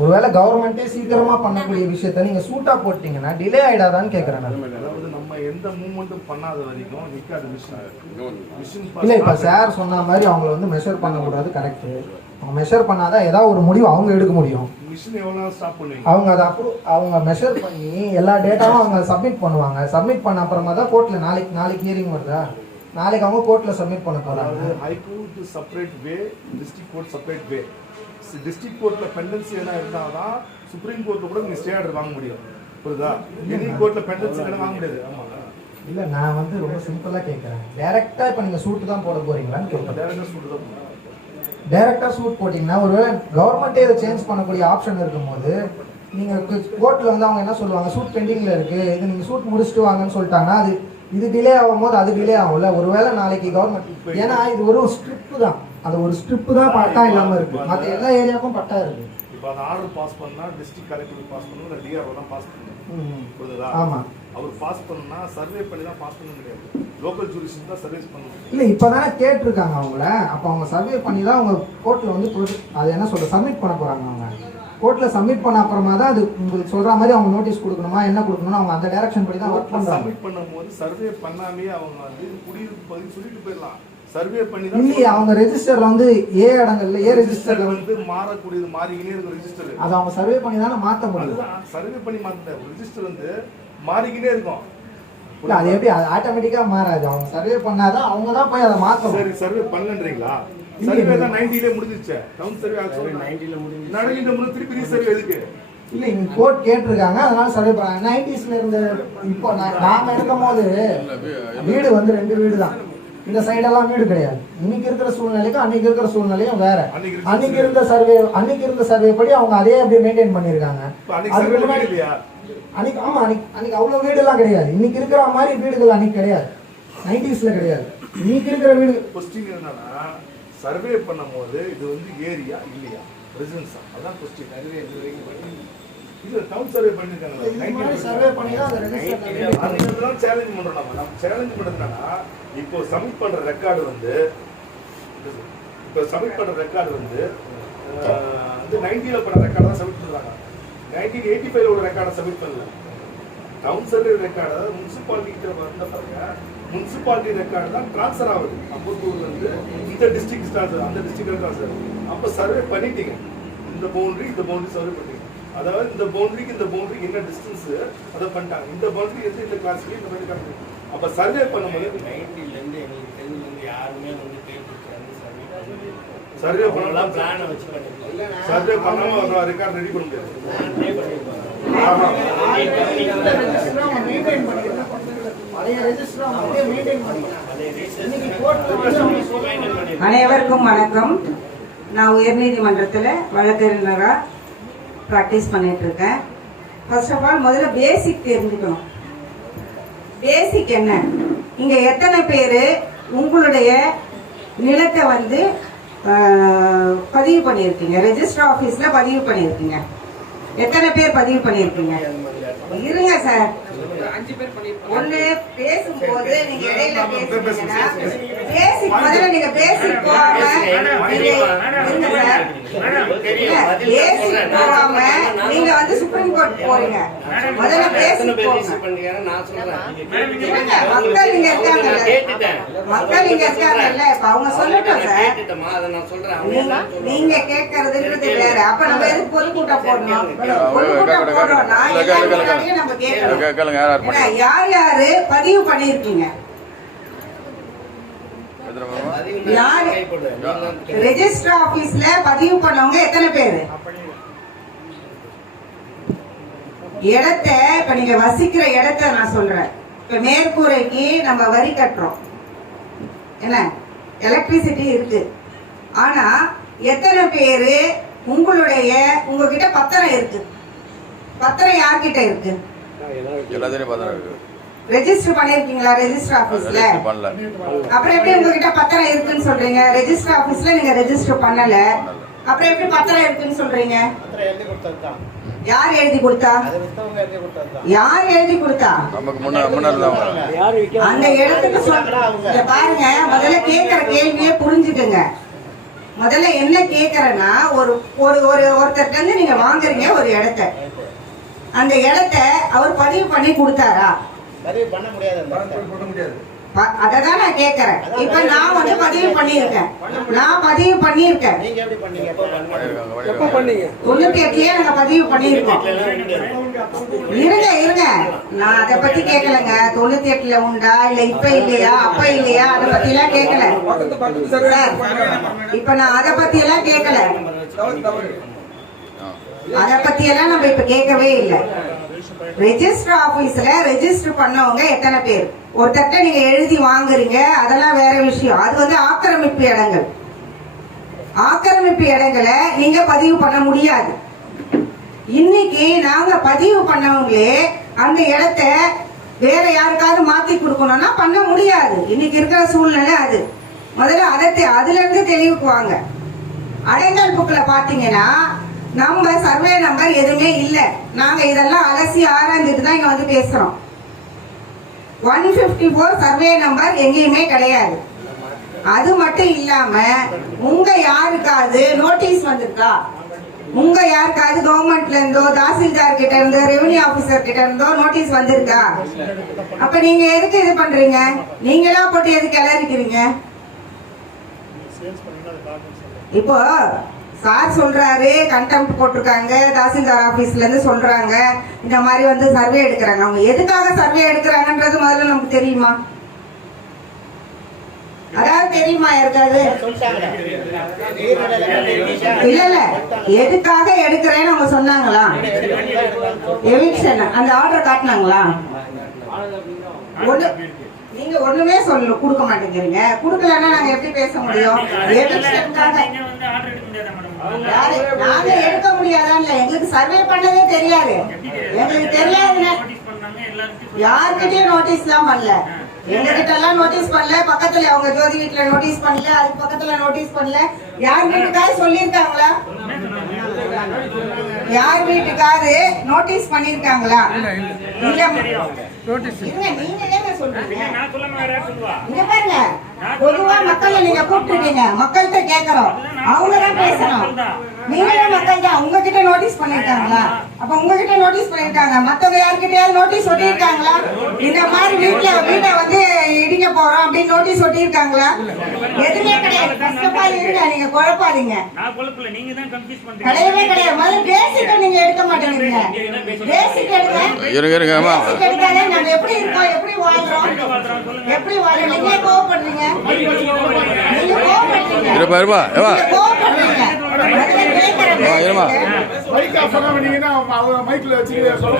ஒருவேளை கவர்மெண்ட்டே சீக்கிரமா பண்ணக்கூடிய விஷயத்த நீங்க சூட்டா போட்டீங்கன்னா டிலே ஆயிடாதான்னு கேக்குறேன் அதாவது நம்ம எந்த மூவ்மெண்ட்டும் பண்ணாத வரைக்கும் நிக்காத மிஷின் இல்ல இப்ப சார் சொன்ன மாதிரி அவங்கள வந்து மெஷர் பண்ணக்கூடாது கரெக்ட் அவங்க மெஷர் பண்ணாதான் ஏதாவது ஒரு முடிவு அவங்க எடுக்க முடியும். மிஷின் எவ்வளவு நேரம் ஸ்டாப் பண்ணுவீங்க? அவங்க அதை அப்ரூவ் அவங்க மெஷர் பண்ணி எல்லா டேட்டாவும் அவங்க சப்மிட் பண்ணுவாங்க. சப்மிட் பண்ண அப்புறமா தான் கோர்ட்ல நாளைக்கு நாளைக்கு ஹியரிங் வருதா? நாளைக்கு அவங்க கோர்ட்ல சப்மிட் பண்ண போறாங்க. அதாவது high court separate way district court separate way district கோர்ட்ல பெண்டன்சி என்ன இருந்தாதான் சுப்ரீம் கோர்ட்ல கூட நீங்க ஸ்டே ஆர்டர் வாங்க முடியும். புரியுதா? எனி கோர்ட்ல பெண்டன்சி என்ன வாங்க முடியாது. ஆமா. இல்ல நான் வந்து ரொம்ப சிம்பிளா கேட்கறேன் டைரக்டா இப்ப நீங்க சூட் தான் போட போறீங்களான்னு கேட்கறேன் டேரக்டா சொல்லிட்டு தான் போகணும். டைரக்டா சூட் போட்டீங்கன்னா ஒரு கவர்மெண்ட்டே இதை சேஞ்ச் பண்ணக்கூடிய ஆப்ஷன் இருக்கும்போது நீங்க கோர்ட்ல வந்து அவங்க என்ன சொல்லுவாங்க? சூட் பெண்டிங்ல இருக்கு. இது நீங்க சூட் முடிச்சுட்டு வாங்கன்னு சொல்லிட்டாங்கன்னா அது இது டிலே ஆகும் போது அது டிலே ஆகும்ல. ஒருவேளை நாளைக்கு கவர்மெண்ட் ஏன்னா இது ஒரு ஸ்ட்ரிப் தான். அது ஒரு ஸ்ட்ரிப் தான் பட்டா இல்லாம இருக்கு. மற்ற எல்லா ஏரியாவுக்கும் பட்டா இருக்கு. இப்போ அந்த ஆர்டர் பாஸ் பண்ணா டிஸ்ட்ரிக்ட் கலெக்டர் பாஸ் பண்ணணும் இல்லை டிஆர்ஓ தான் பாஸ் பண்ணணும். புரியுதா ஆமா. அவர் பாஸ் பண்ணா சர்வே பண்ணி தான் பாஸ் பண்ண முடியாது லோக்கல் ஜூரிஷன் தான் சர்வீஸ் பண்ணணும். இல்ல இப்பதானே கேட்டிருக்காங்க அவங்கள. அப்ப அவங்க சர்வே பண்ணி தான் அவங்க கோர்ட்ல வந்து அது என்ன சொல்ற சப்மிட் பண்ண போறாங்க அவங்க. கோர்ட்ல சப்மிட் பண்ண அப்புறமா தான் அது உங்களுக்கு சொல்ற மாதிரி அவங்க நோட்டீஸ் கொடுக்கணுமா என்ன கொடுக்கணும் அவங்க அந்த டைரக்ஷன் படி தான் ஒர்க் பண்றாங்க. சப்மிட் பண்ணும்போது சர்வே பண்ணாமே அவங்க வந்து குடியிருப்பு பகுதி சொல்லிட்டு போயிடலாம். சர்வே பண்ணி தான் இல்லையே அவங்க ரெஜிஸ்டர்ல வந்து ஏ இடங்கள்ல ஏ ரெஜிஸ்டர்ல வந்து மாறக்கூடியது மாறிக்கினே இருக்கும் ரெஜிஸ்டர் அதை அவங்க சர்வே பண்ணி தானே மாத்த முடியும் சர்வே பண்ணி மாத்த ரெஜிஸ்டர் வந்து மாறிக்கினே இருக்கும். இல்ல அது எப்படி அது ஆட்டோமேட்டிக்கா மாறாது. அவங்க சர்வே பண்ணாதான் அவங்க தான் போய் அதை மாத்தணும் சரி சர்வே பண்ணலன்றீங்களா. சர்வே தான் 90 ல முடிஞ்சிருச்சு டவுன் சர்வே ஆக்சுவலி 90 ல முடிஞ்சிருச்சு நடக்கின்ற முறை திருப்பி ரீசர்வே எதுக்கு? இல்ல இங்க கோர்ட் கேட்டிருக்காங்க. அதனால சர்வே பண்ணாங்க நைன்டிஸ்ல இருந்த இப்போ நா- நாம இருக்கும் போது வீடு வந்து ரெண்டு வீடு தான் இந்த சைடெல்லாம் வீடு கிடையாது. இன்னைக்கு இருக்கிற சூழ்நிலைக்கும் அன்னைக்கு இருக்கிற சூழ்நிலையும் வேற. அன்னைக்கு இருந்த சர்வே அன்னைக்கு இருந்த சர்வே படி அவங்க அதே அப்படியே மெயின்டைன் பண்ணியிருக்காங்க. அதுக்கு முன்னாடி அன்னைக்கு ஆமா அன்னைக்கு அன்னைக்கு அவ்வளவு வீடுலாம் கிடையாது. இன்னைக்கு இருக்கிற மாதிரி வீடுகள் அன்னைக்கு கிடையாது. நைன்டிஸ்ல கிடையாது. இன்னைக்கு இருக்கிற வீடு. கொஸ்டின் என்னன்னா சர்வே பண்ணும்போது இது வந்து ஏரியா இல்லையா? ரெசிடென்ஸா அதான் கொஸ்டின் இது டவுன் சர்வே பண்ணிருக்காங்க சர்வே பண்ணி தான் சேலஞ்ச் பண்றோம் நம்ம நம்ம சேலஞ்ச் பண்றதுனா இப்போ சப்மிட் பண்ற ரெக்கார்டு வந்து இப்போ சப்மிட் பண்ற ரெக்கார்டு வந்து வந்து நைன்டீன்ல பண்ண ரெக்கார்டு தான் சப்மிட் பண்றாங்க. நைன்டீன் எயிட்டி ஃபைவ்ல ஒரு ரெக்கார்டை சப்மிட் பண்ணல. டவுன் சர்வே ரெக்கார்டு அதாவது முனிசிபாலிட்டி வந்த பாருங்க முனிசிபாலிட்டி ரெக்கார்டு தான் ட்ரான்ஸ்ஃபர் ஆகுது. அம்பத்தூர்ல இருந்து இந்த டிஸ்ட்ரிக்ட் ட்ரான்ஸ்ஃபர் அந்த டிஸ்ட்ரிக்ட் ட்ரான்ஸ்ஃபர் அப்போ சர்வே பண்ணிட்டீங்க. இந்த பவுண்டரி இந்த பவுண்டரி சர்வே பண்ணீங்க அதாவது இந்த பவுண்டரிக்கு இந்த பவுண்டரிக்கு என்ன டிஸ்டன்ஸ் அதை பண்ணிட்டாங்க. இந்த பவுண்டரி எது இந்த கிளாஸ்க்கு இந்த மாதிரி காட்டுது அப்ப சர்வே பண்ணும்போது நைன்டிலேருந்து எங்களுக்கு தெரிஞ்சு யாருமே வந்து சர்வே பண்ணலாம் பண்ணலாம் பிளானை வச்சு பண்ணிக்கலாம் சர்வே பண்ணாம ரெக்கார்ட் ரெடி பண்ண முடியாது. அனைவருக்கும் வணக்கம். நான் உயர்நீதிமன்றத்தில் வழக்கறிஞராக ப்ராக்டிஸ் பண்ணிட்டு இருக்கேன் ஃபர்ஸ்ட் ஆஃப் ஆல் முதல்ல பேசிக் தெரிஞ்சுக்கணும். பேசிக் என்ன? இங்க எத்தனை பேர் உங்களுடைய நிலத்தை வந்து பதிவு பண்ணியிருக்கீங்க? ரெஜிஸ்டர் ஆஃபீஸில் பதிவு பண்ணியிருக்கீங்க. எத்தனை பேர் பதிவு பண்ணியிருக்கீங்க? இருங்க சார் ஒண்ணு பேசும்போது நீங்க இடையில பேசுனீங்கன்னா பேசிக் முதல்ல நீங்க போகாம நீங்க இருங்க சார் நீங்க வந்து சுப்ரீம் கோர்ட் போறீங்க. முதல்ல மக்கள் இங்க கேட்டுட்டேன். மக்கள் இங்க இருக்காங்கல்ல. இப்ப அவங்க சொல்லட்டும் நீங்க கேட்கறதுன்றது வேற. அப்ப நம்ம எதுக்கு பொதுக்கூட்டம் போடணும்? பொதுக்கூட்டம் போடுறோம்னா நம்ம கேட்கணும். யார் யார் பதிவு பண்ணிருக்கீங்க நான் ரெஜிஸ்டர் ஆபீஸ்ல பதிவு பண்ணவங்க எத்தனை பேரு? இடத்த இப்ப நீங்க வசிக்கிற இடத்த நான் சொல்றேன். இப்ப மேற்கூரைக்கு நம்ம வரி கட்டுறோம். என்ன? எலக்ட்ரிசிட்டி இருக்கு. ஆனா எத்தனை பேரு உங்களுடைய உங்ககிட்ட பத்திரம் இருக்கு? பத்திரம் யார்கிட்ட இருக்கு? எல்லாத்தையும் பத்திரம் இருக்கு. ரெஜிஸ்டர் பண்ணிருக்கீங்களா? ரெஜிஸ்டர் ஆபீஸ்ல அப்புறம் எப்படி உங்ககிட்ட பத்திரம் இருக்குன்னு சொல்றீங்க? ரெஜிஸ்டர் ஆபீஸ்ல நீங்க ரெஜிஸ்டர் பண்ணல. அப்புறம் எப்படி பத்திரம் இருக்குன்னு சொல்றீங்க? யார் எழுதி கொடுத்தா? யார் எழுதி கொடுத்தா? அந்த இடத்துக்கு சொல்ல இங்க பாருங்க முதல்ல கேக்குற கேள்வியே புரிஞ்சுக்குங்க. முதல்ல என்ன கேக்குறேன்னா ஒரு ஒரு ஒரு ஒருத்தர்ட்ட இருந்து நீங்க வாங்குறீங்க ஒரு இடத்த. அந்த இடத்த அவர் பதிவு பண்ணி கொடுத்தாரா? பதிவு பண்ண முடியாது அததான் நான் கேக்குறேன். இப்ப நான் வந்து பதிவு பண்ணியிருக்கேன். நான் பதிவு பண்ணியிருக்கேன். நீங்க எப்படி பண்ணீங்க? எப்போ பண்ணீங்க? பண்ணியிருக்காங்க பண்ணியிருக்காங்க தொண்ணூத்தி எட்டுலயே நாங்க பதிவு பண்ணியிருக்கோம். இருங்க இருங்க. நான் அதை பத்தி கேட்கலங்க தொண்ணூத்தி எட்டுல உண்டா இல்ல இப்ப இல்லையா அப்ப இல்லையா அதை பத்தி எல்லாம் இப்ப நான் அதை பத்தி எல்லாம் கேட்கல ஆ அதை பத்தி எல்லாம் நம்ம இப்ப கேட்கவே இல்லை. ரெஜிஸ்டர் ஆபீஸ்ல ரெஜிஸ்டர் பண்ணவங்க எத்தனை பேர்? ஒருத்தட்ட நீங்க எழுதி வாங்குறீங்க அதெல்லாம் வேற விஷயம். அது வந்து ஆக்கிரமிப்பு இடங்கள். ஆக்கிரமிப்பு இடங்களை நீங்க பதிவு பண்ண முடியாது. இன்னைக்கு நாங்க பதிவு பண்ணவங்களே அந்த இடத்த வேற யாருக்காவது மாத்தி கொடுக்கணும்னா பண்ண முடியாது. இன்னைக்கு இருக்கிற சூழ்நிலை அது. முதல்ல அதை தெ- அதுல இருந்து தெளிவுக்கு வாங்க அடைங்கல் புக்கில் பாத்தீங்கன்னா நம்ம சர்வே நம்பர் எதுவுமே இல்லை. நாங்க இதெல்லாம் அலசி ஆராய்ந்துட்டு தான் இங்க வந்து பேசுறோம். One fifty four survey number எங்கேயுமே கிடையாது. அது மட்டும் இல்லாம உங்க யாருக்காவது நோட்டீஸ் வந்திருக்கா? உங்க யாருக்காவது கவர்மெண்ட்ல இருந்தோ தாசில்தார் கிட்ட இருந்தோ ரெவன்யூ ஆபீசர் கிட்ட இருந்தோ நோட்டீஸ் வந்திருக்கா? அப்ப நீங்க எதுக்கு இது பண்றீங்க? நீங்களா போட்டு எதுக்கு கிளறிக்கிறீங்க? இப்போ சார் சொல்றாரு கண்டெம்ட் போட்டிருக்காங்க தாசில்தார் ஆபீஸ்ல இருந்து சொல்றாங்க. இந்த மாதிரி வந்து சர்வே எடுக்கிறாங்க. அவங்க எதுக்காக சர்வே எடுக்கிறாங்கன்றது முதல்ல நமக்கு தெரியுமா? அதாவது தெரியுமா இருக்கீங்க. இல்ல இல்ல எதுக்காக எடுக்கிறேன்னு அவங்க சொன்னாங்களா? எவிக்ஷன் அந்த ஆர்டர் காட்டினாங்களா? நீங்க ஒண்ணுமே சொல்ல கொடுக்க மாட்டேங்கிறீங்க. கொடுக்கலன்னா நாங்க எப்படி பேச முடியும்? எவிக்ஷனுக்காக நாங்க எடுக்க முடியாதான் இல்ல எங்களுக்கு சர்வே பண்ணதே தெரியாது. எங்களுக்கு தெரியாதுன்னு யார்கிட்டயும் நோட்டீஸ் எல்லாம் பண்ணல. எங்க கிட்ட எல்லாம் நோட்டீஸ் பண்ணல. பக்கத்துல அவங்க ஜோதி வீட்டுல நோட்டீஸ் பண்ணல. அதுக்கு பக்கத்துல நோட்டீஸ் பண்ணல. யார் வீட்டுக்காவது சொல்லிருக்காங்களா யார் வீட்டுக்காவது நோட்டீஸ் பண்ணிருக்காங்களா? இல்ல இருங்க, நீங்க ஏங்க சொல்றீங்க? பொதுவா மக்களை நீங்க கூப்பிட்டுருக்கீங்க. மக்கள்கிட்ட கேக்குறோம். அவங்க தான் பேசணும். நீங்களும் மக்கள் தான் உங்ககிட்ட நோட்டீஸ் பண்ணிருக்காங்களா? அப்ப உங்ககிட்ட நோட்டீஸ் பண்ணிருக்காங்க மத்தவங்க யார்கிட்டயாவது நோட்டீஸ் ஒட்டியிருக்காங்களா இந்த மாதிரி வீட்டுல வீட்டை வந்து இடிக்க போறோம் அப்படின்னு நோட்டீஸ் ஒட்டியிருக்காங்களா? எதுவுமே கிடையாது. இருங்க நீங்க குழப்பாதீங்க. நான் குழப்பல நீங்க தான் கன்ஃபியூஸ் பண்றீங்க. கிடையவே கிடையாது. முதல்ல பேசிக்க நீங்க எடுக்க மாட்டேங்கிறீங்க. பேசிக் எடுங்க இருங்க இருங்க ஆமா. பேசிக் எடுக்காதே நம்ம எப்படி இருக்கோம் எப்படி வாழ்றோம்? எப்படி வாழ்றோம் நீங்க கோவப்படுறீங்க? நீங்க கோவப்படுறீங்க. இருப்பா இருப்பா ஏவா நீங்க கோவப்படுறீங்க. முதல்ல கேட்கிற ஆ, இருமா. பேசுங்க. மைக் ஆஃப் பண்ணாம நீங்க என்ன மைக்ல வச்சு சொல்ல